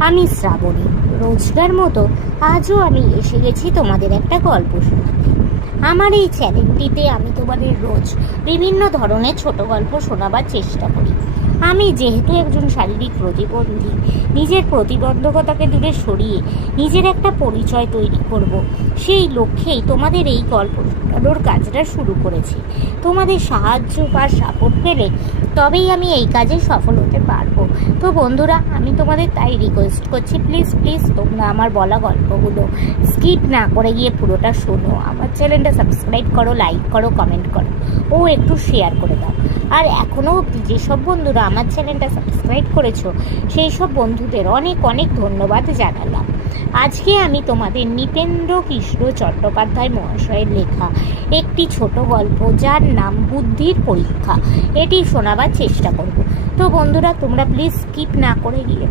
আমি শ্রাবণী। রোজকার মতো আজও আমি এসে গেছি তোমাদের একটা গল্প শোনাতে। আমার এই চ্যানেলটিতে আমি তোমাদের রোজ বিভিন্ন ধরনের ছোট গল্প শোনাবার চেষ্টা করি। আমি যেহেতু একজন শারীরিক প্রতিবন্ধী, নিজের প্রতিবন্ধকতাকে দূরে সরিয়ে নিজের একটা পরিচয় তৈরি করব, সেই লক্ষ্যেই তোমাদের এই গল্প শোনানোর কাজটা শুরু করেছি। তোমাদের সাহায্য বা সাপোর্ট পেলে তবেই আমি এই কাজে সফল হতে পারবো। তো বন্ধুরা, আমি তোমাদের তাই রিকোয়েস্ট করছি, প্লিজ প্লিজ তোমরা আমার বলা গল্পগুলো স্কিপ না করে গিয়ে পুরোটা শোনো। আমার চ্যানেলটা সাবস্ক্রাইব করো, লাইক করো, কমেন্ট করো ও একটু শেয়ার করে দাও। আর এখনও অবধি যেসব বন্ধুরা আমার চ্যানেলটা সাবস্ক্রাইব করেছো সেই সব বন্ধুদের অনেক অনেক ধন্যবাদ জানালাম। আজকে আমি তোমাদের নৃপেন্দ্র কৃষ্ণ চট্টোপাধ্যায় মহাশয়ের লেখা একটি ছোট গল্প, যার নাম বুদ্ধির পরীক্ষা, এটি শোনাবার চেষ্টা করব। তো বন্ধুরা, তোমরা প্লিজ স্কিপ না করে গিয়ে